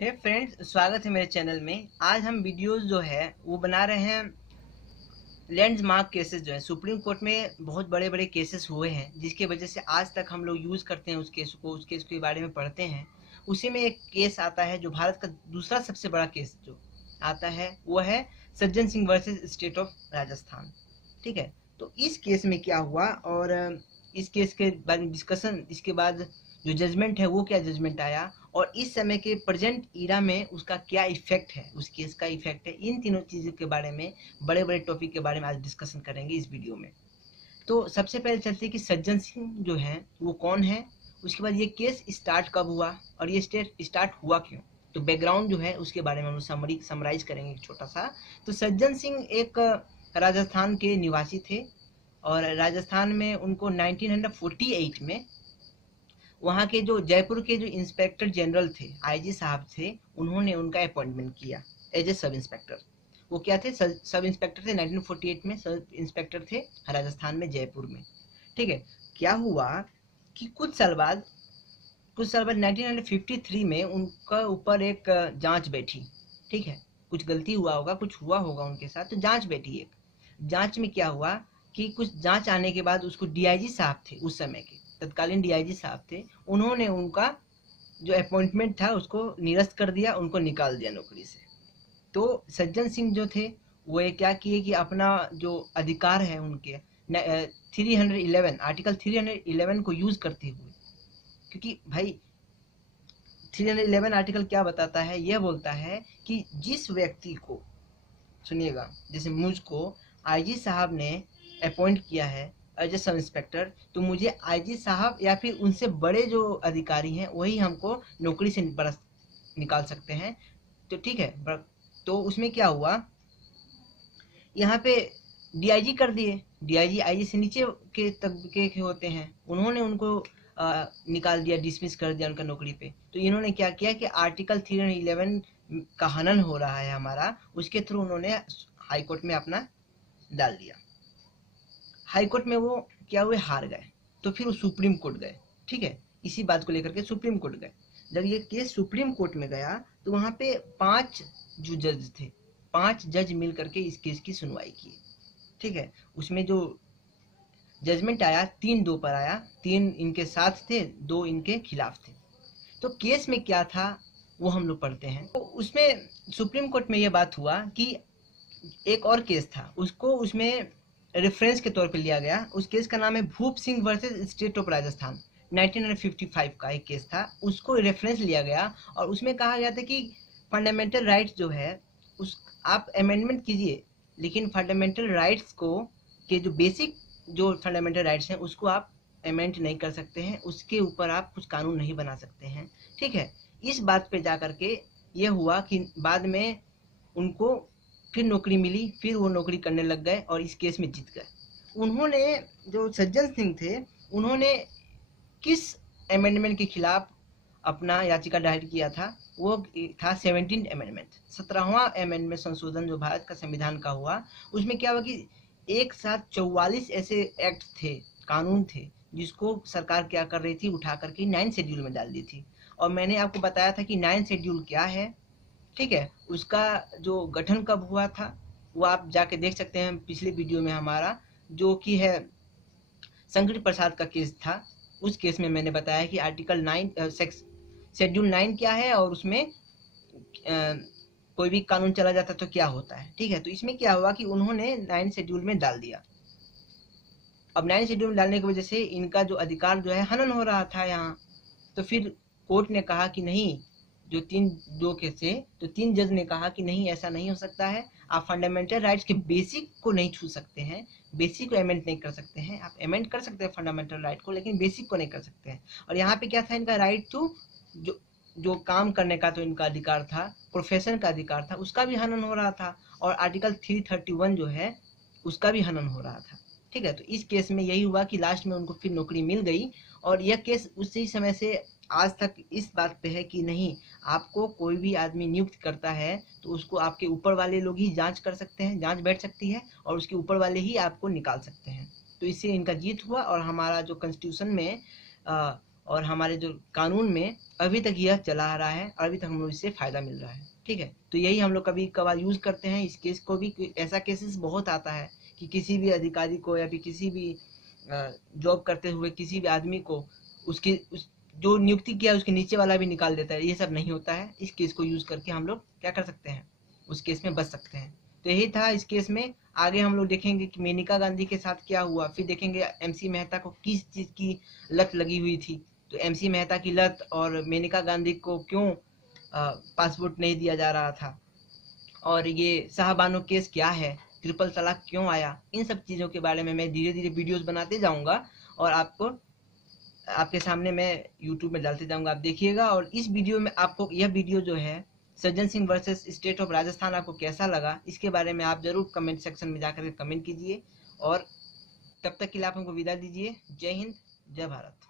हे friends, स्वागत है मेरे चैनल में। आज हम वीडियोस जो है वो बना रहे हैं लैंडमार्क केसेस। जो है सुप्रीम कोर्ट में बहुत बड़े बड़े केसेस हुए हैं, जिसके वजह से आज तक हम लोग यूज़ करते हैं उस केस को, उस केस के बारे में पढ़ते हैं। उसी में एक केस आता है जो भारत का दूसरा सबसे बड़ा केस जो आता है वो है Sajjan Singh versus state of Rajasthan. ठीक है, तो इस केस में क्या हुआ और इस केस के बारे में डिस्कशन, इसके बाद जो जजमेंट है वो क्या जजमेंट आया और इस समय के प्रेजेंट ईरा में उसका क्या इफेक्ट है, उस केस का इफेक्ट है, इन तीनों चीज़ों के बारे में, बड़े बड़े टॉपिक के बारे में आज डिस्कशन करेंगे इस वीडियो में। तो सबसे पहले चलते हैं कि सज्जन सिंह जो है वो कौन है, उसके बाद ये केस स्टार्ट कब हुआ और ये स्टार्ट हुआ क्यों। तो बैकग्राउंड जो है उसके बारे में हम समराइज करेंगे एक छोटा सा। तो सज्जन सिंह एक राजस्थान के निवासी थे और राजस्थान में उनको 1948 में वहाँ के जो जयपुर के जो इंस्पेक्टर जनरल थे, आईजी साहब थे, उन्होंने उनका अपॉइंटमेंट किया एज ए सब इंस्पेक्टर। वो क्या थे? सब इंस्पेक्टर थे। 1948 में सब इंस्पेक्टर थे राजस्थान में, जयपुर में। ठीक है, क्या हुआ कि कुछ साल बाद 1953 में उनका ऊपर एक जांच बैठी। ठीक है, कुछ गलती हुआ होगा, कुछ हुआ होगा उनके साथ, तो जांच बैठी एक। जांच में क्या हुआ कि कुछ जांच आने के बाद उसको डीआईजी साहब थे, उस समय के तत्कालीन डीआईजी साहब थे, उन्होंने उनका जो अपॉइंटमेंट था उसको निरस्त कर दिया, उनको निकाल दिया नौकरी से। तो सज्जन सिंह जो थे वो ये क्या किए कि अपना जो अधिकार है उनके 311 आर्टिकल 311 को यूज करते हुए, क्योंकि भाई 311 आर्टिकल क्या बताता है? यह बोलता है कि जिस व्यक्ति को, सुनिएगा, जैसे मुझको आईजी साहब ने अपॉइंट किया है एज ए सब इंस्पेक्टर, तो मुझे आईजी साहब या फिर उनसे बड़े जो अधिकारी हैं वही हमको नौकरी से निकाल सकते हैं। तो ठीक है, तो उसमें क्या हुआ, यहाँ पे डीआईजी कर दिए। डीआईजी आईजी से नीचे के तबके के होते हैं, उन्होंने उनको निकाल दिया, डिसमिस कर दिया उनका नौकरी पे। तो इन्होंने क्या किया कि आर्टिकल 311 का हनन हो रहा है हमारा, उसके थ्रू उन्होंने हाई कोर्ट में अपना डाल दिया। हाई कोर्ट में वो क्या हुए, हार गए। तो फिर वो सुप्रीम कोर्ट गए। ठीक है, इसी बात को लेकर के सुप्रीम कोर्ट गए। जब ये केस सुप्रीम कोर्ट में गया तो वहां पे 5 जो जज थे, 5 जज मिल करके इस केस की सुनवाई की। ठीक है, उसमें जो जजमेंट आया 3-2 पर आया। 3 इनके साथ थे, 2 इनके खिलाफ थे। तो केस में क्या था वो हम लोग पढ़ते हैं। तो उसमें सुप्रीम कोर्ट में ये बात हुआ कि एक और केस था, उसको उसमें रेफरेंस के तौर पे लिया गया। उस केस का नाम है भूप Singh versus state of Rajasthan. 1955 का एक केस था, उसको रेफरेंस लिया गया और उसमें कहा गया था कि फंडामेंटल राइट्स जो है उस आप अमेंडमेंट कीजिए, लेकिन फंडामेंटल राइट्स को के जो बेसिक जो फंडामेंटल राइट्स हैं उसको आप अमेंड नहीं कर सकते हैं, उसके ऊपर आप कुछ कानून नहीं बना सकते हैं। ठीक है, इस बात पे जा करके ये हुआ कि बाद में उनको फिर नौकरी मिली, फिर वो नौकरी करने लग गए और इस केस में जीत गए। उन्होंने, जो सज्जन सिंह थे, उन्होंने किस अमेंडमेंट के खिलाफ अपना याचिका दायर किया था? वो था 17th अमेंडमेंट, 17वां अमेंडमेंट संशोधन जो भारत का संविधान का हुआ। उसमें क्या हुआ कि एक साथ 44 ऐसे एक्ट थे, कानून थे, जिसको सरकार क्या कर रही थी, उठा करके 9 शेड्यूल में डाल दी थी। और मैंने आपको बताया था कि 9 शेड्यूल क्या है। ठीक है, उसका जो गठन कब हुआ था वो आप जाके देख सकते हैं पिछले वीडियो में हमारा, जो कि है शंकर प्रसाद का केस था। उस केस में मैंने बताया कि आर्टिकल 9 शेड्यूल 9 क्या है और उसमें कोई भी कानून चला जाता तो क्या होता है। ठीक है, तो इसमें क्या हुआ कि उन्होंने 9 शेड्यूल में डाल दिया। अब 9 शेड्यूल में डालने की वजह से इनका जो अधिकार जो है हनन हो रहा था यहाँ। तो फिर कोर्ट ने कहा कि नहीं, जो 3-2 के थे, तो 3 जज ने कहा कि नहीं, ऐसा नहीं हो सकता है। आप फंडामेंटल राइट्स के बेसिक को नहीं छू सकते हैं, बेसिक को अमेंड नहीं कर सकते हैं। आप अमेंड कर सकते हैं फंडामेंटल राइट को, लेकिन बेसिक को नहीं कर सकते हैं। और यहाँ पे क्या था, इनका राइट टू जो जो काम करने का तो इनका अधिकार था, प्रोफेशन का अधिकार था, उसका भी हनन हो रहा था। और आर्टिकल 331 जो है उसका भी हनन हो रहा था। ठीक है, तो इस केस में यही हुआ कि लास्ट में उनको फिर नौकरी मिल गई। और यह केस उसी समय से आज तक इस बात पे है कि नहीं, आपको कोई भी आदमी नियुक्त करता है तो उसको आपके ऊपर वाले लोग ही जांच कर सकते हैं, जांच बैठ सकती है और उसके ऊपर वाले ही आपको निकाल सकते हैं। तो इससे इनका जीत हुआ और हमारा जो कॉन्स्टिट्यूशन में और हमारे जो कानून में अभी तक यह चला आ रहा है और अभी तक हम लोग इससे फ़ायदा मिल रहा है। ठीक है, तो यही हम लोग कभी कभार यूज़ करते हैं इस केस को भी। ऐसा केसेस बहुत आता है कि किसी भी अधिकारी को या फिर किसी भी जॉब करते हुए किसी भी आदमी को उसकी जो नियुक्ति किया उसके नीचे वाला भी निकाल देता है। ये सब नहीं होता है। इस केस को यूज़ करके हम लोग क्या कर सकते हैं, उस केस में बच सकते हैं। तो यही था इस केस में। आगे हम लोग देखेंगे कि मेनका गांधी के साथ क्या हुआ, फिर देखेंगे एमसी मेहता को किस चीज़ की लत लगी हुई थी। तो एमसी मेहता की लत और मेनका गांधी को क्यों पासपोर्ट नहीं दिया जा रहा था, और ये शाहबानो केस क्या है, ट्रिपल तलाक क्यों आया, इन सब चीज़ों के बारे में मैं धीरे धीरे वीडियोस बनाते जाऊंगा और आपके सामने मैं यूट्यूब में डालते जाऊंगा। आप देखिएगा। और इस वीडियो में आपको यह वीडियो जो है Sajjan Singh versus state of Rajasthan आपको कैसा लगा, इसके बारे में आप जरूर कमेंट सेक्शन में जाकर के कमेंट कीजिए। और तब तक के लिए आप हमको विदा दीजिए। जय हिंद, जय भारत।